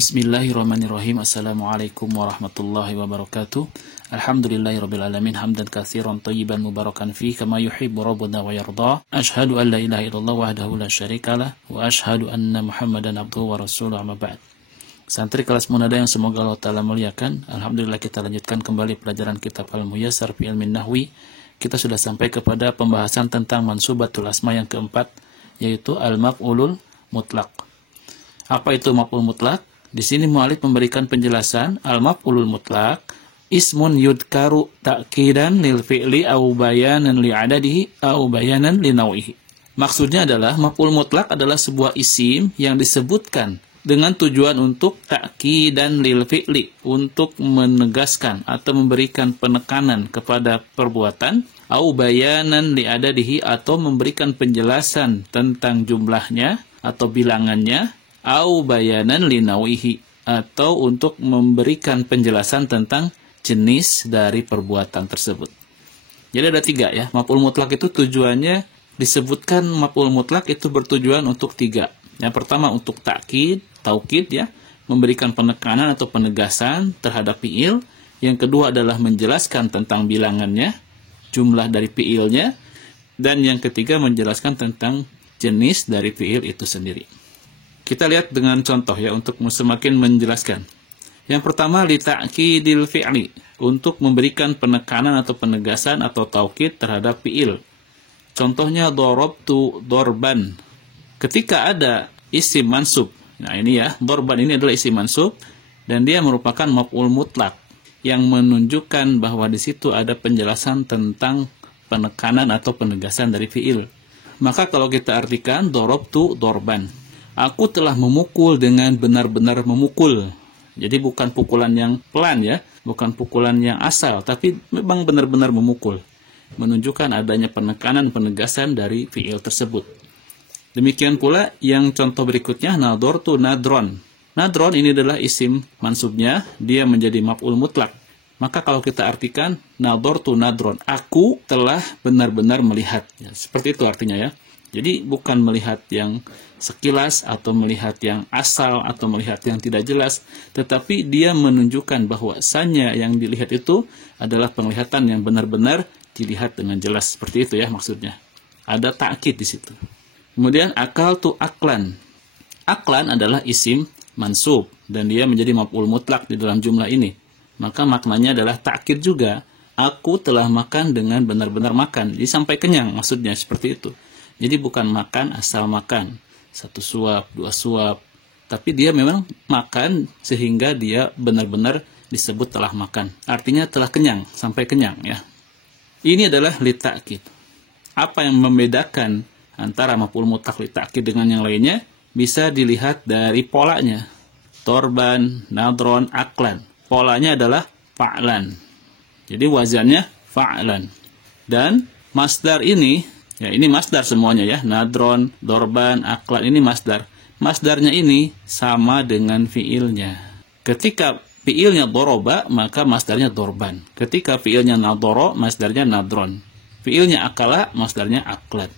Bismillahirrahmanirrahim. Assalamualaikum warahmatullahi wabarakatuh. Alhamdulillahirrabbilalamin. Hamdan katsiran thayyiban mubarakan fi kama yuhibbu rabbuna wa yarda. Ashhadu an la ilaha illallah wahdahu la syarikalah wa ashhadu anna Muhammadan abduhu wa rasuluhu, amma ba'd. Santri kelas Munada yang semoga Allah Ta'ala muliakan, alhamdulillah kita lanjutkan kembali pelajaran kitab Al-Muyassar fi Ilmin Nahwi. Kita sudah sampai kepada pembahasan tentang mansubatul asma yang keempat, yaitu al-maf'ulul mutlaq. Apa itu maf'ul mutlaq? Di sini mu'alif memberikan penjelasan, al-maf'ulul mutlaq ismun yudkaru ta'kidan lil fi'li au bayanan li adadihi au bayanan li naw'ihi. Maksudnya adalah maf'ul mutlaq adalah sebuah isim yang disebutkan dengan tujuan untuk ta'kidan lil fi'li, untuk menegaskan atau memberikan penekanan kepada perbuatan, au bayanan li adadihi, atau memberikan penjelasan tentang jumlahnya atau bilangannya, au bayanan li naw'ihi, atau untuk memberikan penjelasan tentang jenis dari perbuatan tersebut. Jadi ada tiga ya, maf'ul mutlaq itu tujuannya disebutkan maf'ul mutlaq itu bertujuan untuk tiga. Yang pertama untuk taukid ya, memberikan penekanan atau penegasan terhadap fi'il. Yang kedua adalah menjelaskan tentang bilangannya, jumlah dari fi'ilnya. Dan yang ketiga menjelaskan tentang jenis dari fi'il itu sendiri. Kita lihat dengan contoh ya untuk semakin menjelaskan. Yang pertama li ta'kidil fi'li, untuk memberikan penekanan atau penegasan atau taukid terhadap fi'il. Contohnya darabtu darban. Ketika ada isim mansub, nah ini ya, darban ini adalah isim mansub dan dia merupakan maf'ul mutlaq yang menunjukkan bahwa di situ ada penjelasan tentang penekanan atau penegasan dari fi'il. Maka kalau kita artikan darabtu darban, aku telah memukul dengan benar-benar memukul. Jadi bukan pukulan yang pelan ya, bukan pukulan yang asal, tapi memang benar-benar memukul. Menunjukkan adanya penekanan, penegasan dari fi'il tersebut. Demikian pula yang contoh berikutnya, nadartu nadron. Nadron ini adalah isim mansubnya, dia menjadi maf'ul mutlaq. Maka kalau kita artikan nadartu nadron, aku telah benar-benar melihat. Ya, seperti itu artinya ya. Jadi bukan melihat yang sekilas atau melihat yang asal atau melihat yang tidak jelas, tetapi dia menunjukkan bahwasannya yang dilihat itu adalah penglihatan yang benar-benar dilihat dengan jelas. Seperti itu ya maksudnya. Ada ta'kid di situ. Kemudian akaltu aklan. Aklan adalah isim mansub dan dia menjadi maf'ul mutlaq di dalam jumlah ini. Maka maknanya adalah ta'kid juga. Aku telah makan dengan benar-benar makan. Jadi sampai kenyang maksudnya seperti itu. Jadi bukan makan asal makan, 1 suap, 2 suap, tapi dia memang makan sehingga dia benar-benar disebut telah makan. Artinya telah kenyang, sampai kenyang ya. Ini adalah li ta'kid. Apa yang membedakan antara maf'ul mutlaq li ta'kid dengan yang lainnya bisa dilihat dari polanya. Torban, nadron, aklan. Polanya adalah fa'lan. Jadi wazannya fa'lan. Dan masdar ini, ya ini masdar semuanya ya, nadron, dorban, aklan, ini masdar. Masdarnya ini sama dengan fiilnya. Ketika fiilnya doroba, maka masdarnya dorban. Ketika fiilnya nadoro, masdarnya nadron. Fiilnya akala, masdarnya aklan.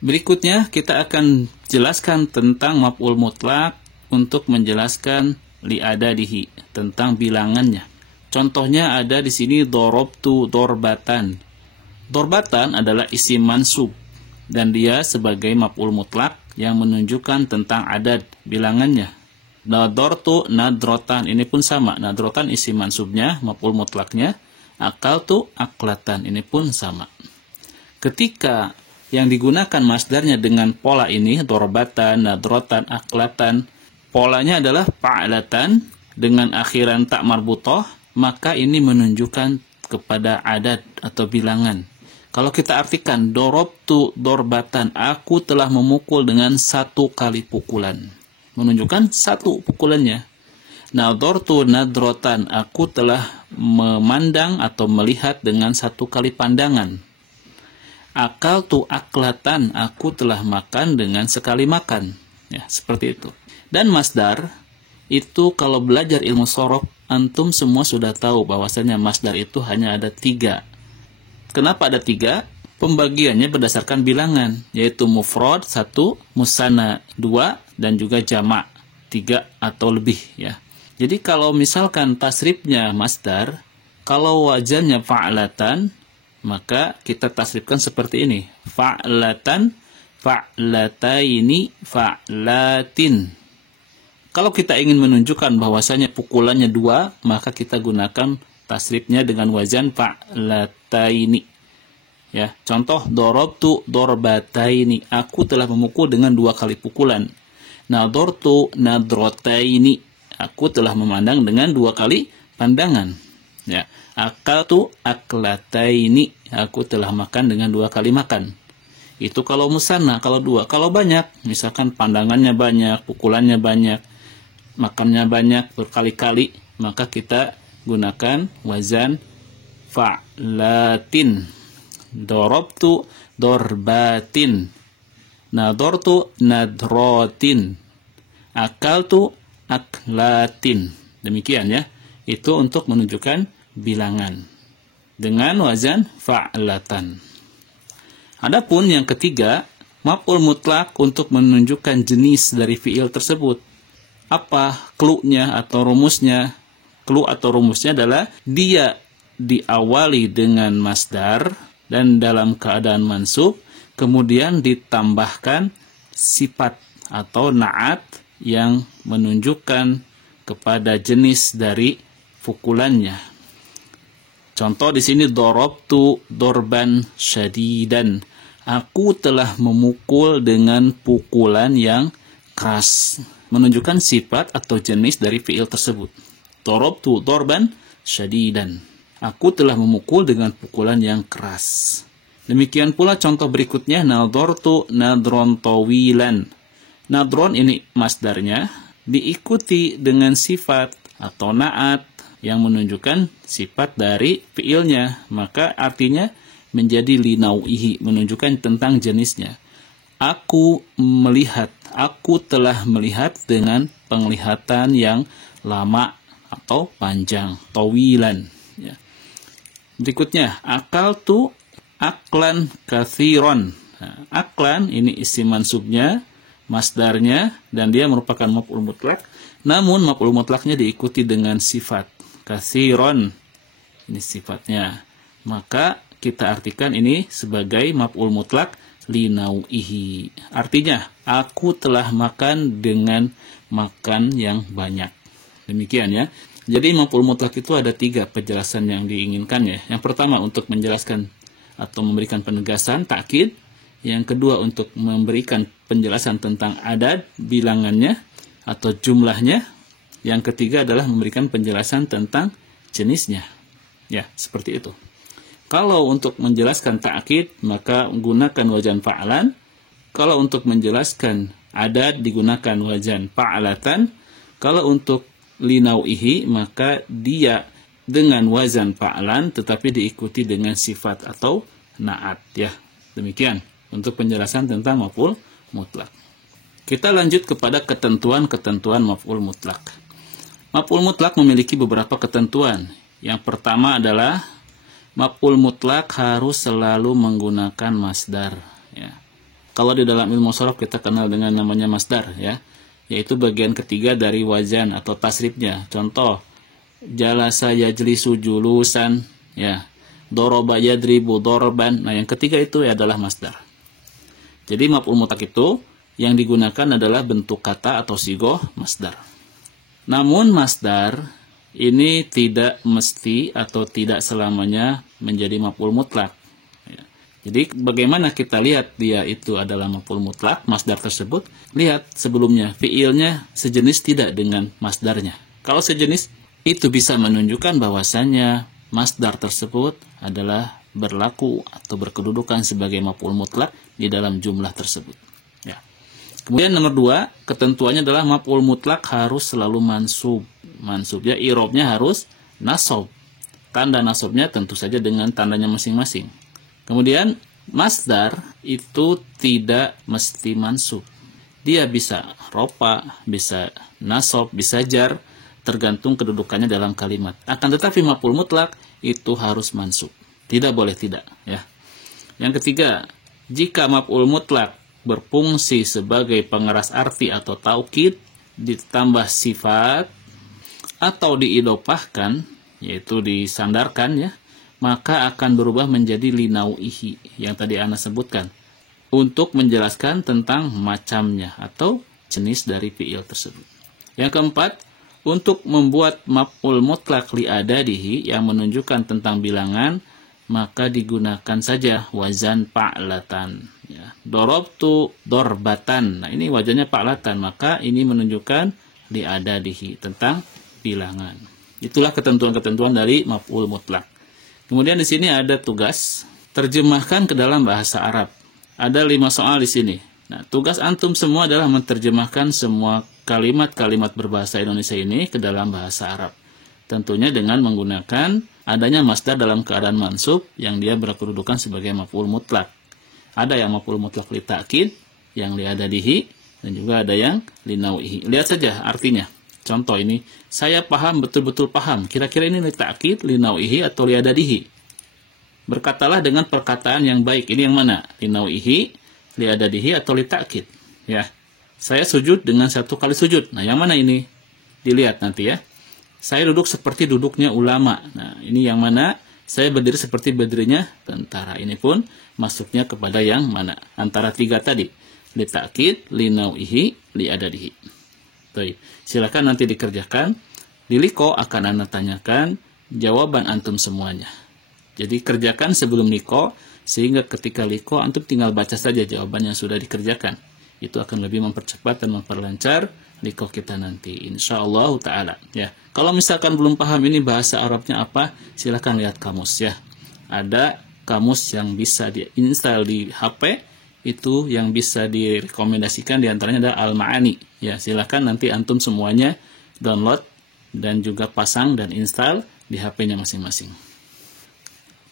Berikutnya kita akan jelaskan tentang maf'ul mutlaq untuk menjelaskan li adadihi, tentang bilangannya. Contohnya ada di sini dorobtu dorbatan. Dorbatan adalah isim mansub dan dia sebagai maf'ul mutlaq yang menunjukkan tentang adad bilangannya. Nadartu nadrotan, ini pun sama. Nadrotan isim mansubnya, maf'ul mutlaqnya. Akaltu aklatan, ini pun sama. Ketika yang digunakan masdarnya dengan pola ini, dorbatan, nadrotan, aklatan, polanya adalah fa'latan dengan akhiran tak marbutoh, maka ini menunjukkan kepada adad atau bilangan. Kalau kita artikan dorobtu dorbatan, aku telah memukul dengan 1 kali pukulan. Menunjukkan 1 pukulannya. Nadartu nadrotan, aku telah memandang atau melihat dengan 1 kali pandangan. Akaltu aklatan, aku telah makan dengan sekali makan. Ya, seperti itu. Dan masdar, itu kalau belajar ilmu shorof, antum semua sudah tahu bahwasanya masdar itu hanya ada 3. Kenapa ada 3? Pembagiannya berdasarkan bilangan, yaitu mufrad 1, musanna 2, dan juga jamak. 3 atau lebih ya. Jadi kalau misalkan tasrifnya masdar, kalau wazannya fa'latan, maka kita tasrifkan seperti ini. Fa'latan, fa'lataini, fa'latin. Kalau kita ingin menunjukkan bahwasanya pukulannya 2, maka kita gunakan tasrifnya dengan wazan fa'lataini. Ya, contoh dorobtu dorbataini. Aku telah memukul dengan 2 kali pukulan. Nadortu nadrotaini. Aku telah memandang dengan 2 kali pandangan. Ya, akaltu aklataini. Aku telah makan dengan 2 kali makan. Itu kalau musanna, kalau 2. Kalau banyak, misalkan pandangannya banyak, pukulannya banyak, makannya banyak berkali-kali, maka kita gunakan wazan fa'latin. Dorobtu dorbatin, nadortu nadrotin, akaltu aklatin. Demikian ya. Itu untuk menunjukkan bilangan dengan wazan fa'latan. Adapun yang ketiga, maf'ul mutlak untuk menunjukkan jenis dari fiil tersebut. Apa clue-nya atau rumusnya? Clue atau rumusnya adalah dia diawali dengan masdar dan dalam keadaan mansub, kemudian ditambahkan sifat atau na'at yang menunjukkan kepada jenis dari pukulannya. Contoh di sini dorobtu dorban syadidan. Aku telah memukul dengan pukulan yang keras, menunjukkan sifat atau jenis dari fiil tersebut. Dorobtu dorban syadidan. Aku telah memukul dengan pukulan yang keras. Demikian pula contoh berikutnya, nadortu nadron tawilan. Nadron ini masdarnya diikuti dengan sifat atau naat yang menunjukkan sifat dari fiilnya. Maka artinya menjadi linauihi, menunjukkan tentang jenisnya. Aku melihat, aku telah melihat dengan penglihatan yang lama atau panjang, tawilan. Ya. Berikutnya, akaltu aklan kathiron. Nah, aklan ini isim mansubnya, masdarnya, dan dia merupakan maf'ul mutlak. Namun maf'ul mutlaknya diikuti dengan sifat kathiron. Ini sifatnya. Maka kita artikan ini sebagai maf'ul mutlak linauihi. Artinya, aku telah makan dengan makan yang banyak. Demikian ya. Jadi maf'ul mutlak itu ada 3 penjelasan yang diinginkan ya. Yang pertama untuk menjelaskan atau memberikan penegasan, takkid. Yang kedua untuk memberikan penjelasan tentang adad, bilangannya atau jumlahnya. Yang ketiga adalah memberikan penjelasan tentang jenisnya. Ya, seperti itu. Kalau untuk menjelaskan takkid, maka gunakan wazan fa'lan. Kalau untuk menjelaskan adad, digunakan wazan fa'latan. Kalau untuk linauihi, maka dia dengan wazan fa'lan, tetapi diikuti dengan sifat atau na'at. Ya, demikian untuk penjelasan tentang maf'ul mutlak. Kita lanjut kepada ketentuan-ketentuan maf'ul mutlak. Maf'ul mutlak memiliki beberapa ketentuan. Yang pertama adalah maf'ul mutlak harus selalu menggunakan masdar. Ya. Kalau di dalam ilmu shorof kita kenal dengan namanya masdar, ya, yaitu bagian ketiga dari wazan atau tasrifnya. Contoh, jalasa yajlisu julusan, ya, doroba yadribu dorban. Nah, yang ketiga itu adalah masdar. Jadi maf'ul mutlak itu yang digunakan adalah bentuk kata atau sigoh masdar. Namun masdar ini tidak mesti atau tidak selamanya menjadi maf'ul mutlak. Ya. Jadi bagaimana kita lihat dia itu adalah maf'ul mutlak, masdar tersebut? Lihat sebelumnya, fiilnya sejenis tidak dengan masdarnya. Kalau sejenis, itu bisa menunjukkan bahwasannya masdar tersebut adalah berlaku atau berkedudukan sebagai maf'ul mutlak di dalam jumlah tersebut. Ya. Kemudian nomor 2, ketentuannya adalah maf'ul mutlak harus selalu mansub. Mansubnya, i'rabnya harus nasab. Tanda nasabnya tentu saja dengan tandanya masing-masing. Kemudian masdar itu tidak mesti mansub. Dia bisa rofa, bisa nasab, bisa jar, tergantung kedudukannya dalam kalimat. Akan tetapi maf'ul mutlak itu harus mansub. Tidak boleh tidak, ya. Yang ketiga, jika maf'ul mutlak berfungsi sebagai pengeras arti atau taukid, ditambah sifat atau diidopahkan, yaitu disandarkan ya, maka akan berubah menjadi linauihi yang tadi Ana sebutkan untuk menjelaskan tentang macamnya atau jenis dari fi'il tersebut. Yang keempat, untuk membuat maf'ul mutlaq li'adadihi yang menunjukkan tentang bilangan, maka digunakan saja wazan fa'latan. Ya. Dorobtu dorbatan. Nah, ini wazannya fa'latan, maka ini menunjukkan li'adadihi tentang bilangan. Itulah ketentuan-ketentuan dari maf'ul mutlaq. Kemudian di sini ada tugas terjemahkan ke dalam bahasa Arab. Ada 5 soal di sini. Nah, tugas antum semua adalah menerjemahkan semua kalimat-kalimat berbahasa Indonesia ini ke dalam bahasa Arab. Tentunya dengan menggunakan adanya masdar dalam keadaan mansub yang dia berkedudukan sebagai maf'ul mutlaq. Ada yang maf'ul mutlaq li ta'kid, yang li adadihi, dan juga ada yang li nau'ihi. Lihat saja artinya. Contoh ini, saya paham, betul-betul paham. Kira-kira ini li ta'kid, li nau'ihi, atau li adadihi? Berkatalah dengan perkataan yang baik. Ini yang mana? Li nau'ihi, li adadihi, atau li ta'kid? Ya. Saya sujud dengan 1 kali sujud. Nah, yang mana ini? Dilihat nanti ya. Saya duduk seperti duduknya ulama. Nah, ini yang mana? Saya berdiri seperti berdirinya tentara. Ini pun masuknya kepada yang mana? Antara 3 tadi. Li ta'kid, li nau'ihi, li adadihi. Baik. Silakan nanti dikerjakan. Di liko akan Anda tanyakan jawaban antum semuanya. Jadi kerjakan sebelum liko, sehingga ketika liko antum tinggal baca saja jawaban yang sudah dikerjakan. Itu akan lebih mempercepat dan memperlancar liko kita nanti, insyaallah ta'ala. Ya. Kalau misalkan belum paham ini bahasa Arabnya apa, silakan lihat kamus ya. Ada kamus yang bisa diinstal di HP, itu yang bisa direkomendasikan diantaranya ada Al-Ma'ani. Ya, silakan nanti antum semuanya download dan juga pasang dan install di HP-nya masing-masing.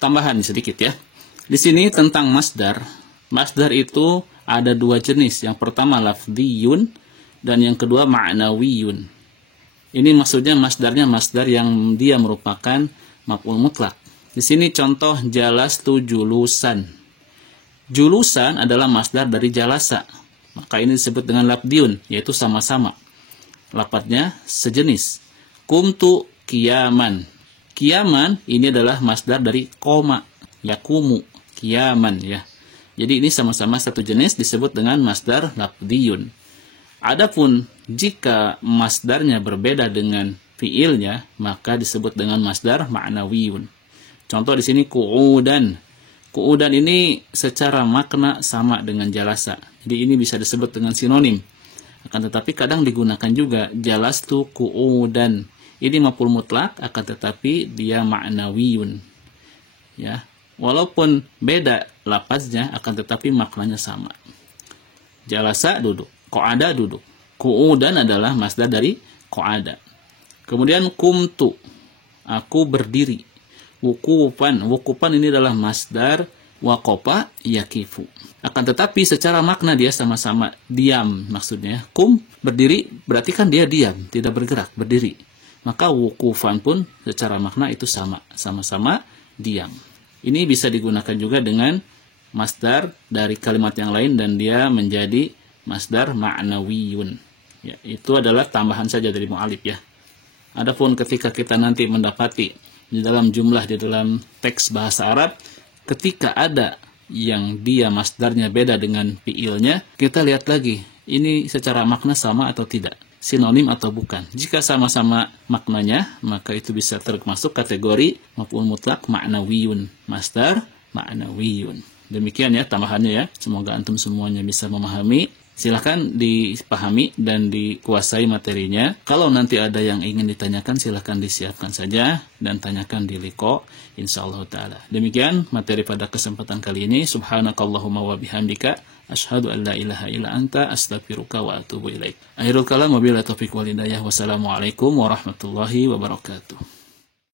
Tambahan sedikit ya. Di sini tentang masdar. Masdar itu ada 2 jenis. Yang pertama lafdhiyun dan yang kedua ma'nawiyun. Ini maksudnya masdarnya masdar yang dia merupakan maf'ul mutlaq. Di sini contoh jalastu julusan. Julusan adalah masdar dari jalasa. Maka ini disebut dengan lafdhiyun, yaitu sama-sama. Lafadznya sejenis. Kumtu kiyaman. Kiyaman ini adalah masdar dari koma. Yakumu kiyaman ya. Jadi ini sama-sama satu jenis disebut dengan masdar lafdhiyun. Adapun jika masdarnya berbeda dengan fiilnya, maka disebut dengan masdar ma'nawiyun. Contoh di sini qu'udan. Qu'udan ini secara makna sama dengan jalasa. Jadi ini bisa disebut dengan sinonim. Akan tetapi kadang digunakan juga jalastu qu'udan. Ini maf'ul mutlaq, akan tetapi dia ma'nawiyun. Ya. Walaupun beda lafaznya, akan tetapi maknanya sama. Jalasa duduk, qu'ada duduk. Qu'udan adalah masdar dari qu'ada. Kemudian kumtu, aku berdiri. Wukupan, wukupan ini adalah masdar waqafa yakifu. Akan tetapi secara makna dia sama-sama diam maksudnya. Kum berdiri berarti kan dia diam, tidak bergerak, berdiri. Maka wukufan pun secara makna itu sama-sama diam. Ini bisa digunakan juga dengan masdar dari kalimat yang lain dan dia menjadi masdar ma'nawiyun. Ya, itu adalah tambahan saja dari mu'alif ya. Adapun ketika kita nanti mendapati di dalam jumlah di dalam teks bahasa Arab, ketika ada yang dia masdarnya beda dengan fiilnya, kita lihat lagi ini secara makna sama atau tidak, sinonim atau bukan. Jika sama-sama maknanya, maka itu bisa termasuk kategori maf'ul mutlaq ma'nawiyun, masdar ma'nawiyun. Demikian ya tambahannya ya. Semoga antum semuanya bisa memahami. Silahkan dipahami dan dikuasai materinya. Kalau nanti ada yang ingin ditanyakan, silahkan disiapkan saja dan tanyakan di liko, insyaallah ta'ala. Demikian materi pada kesempatan kali ini. Subhanakallahumma wa bihamdika asyhadu an la ilaha illa anta astaghfiruka wa atubu ilaik. Akhirul kalam wabillahi taufiq wal hidayah. Wassalamualaikum warahmatullahi wabarakatuh.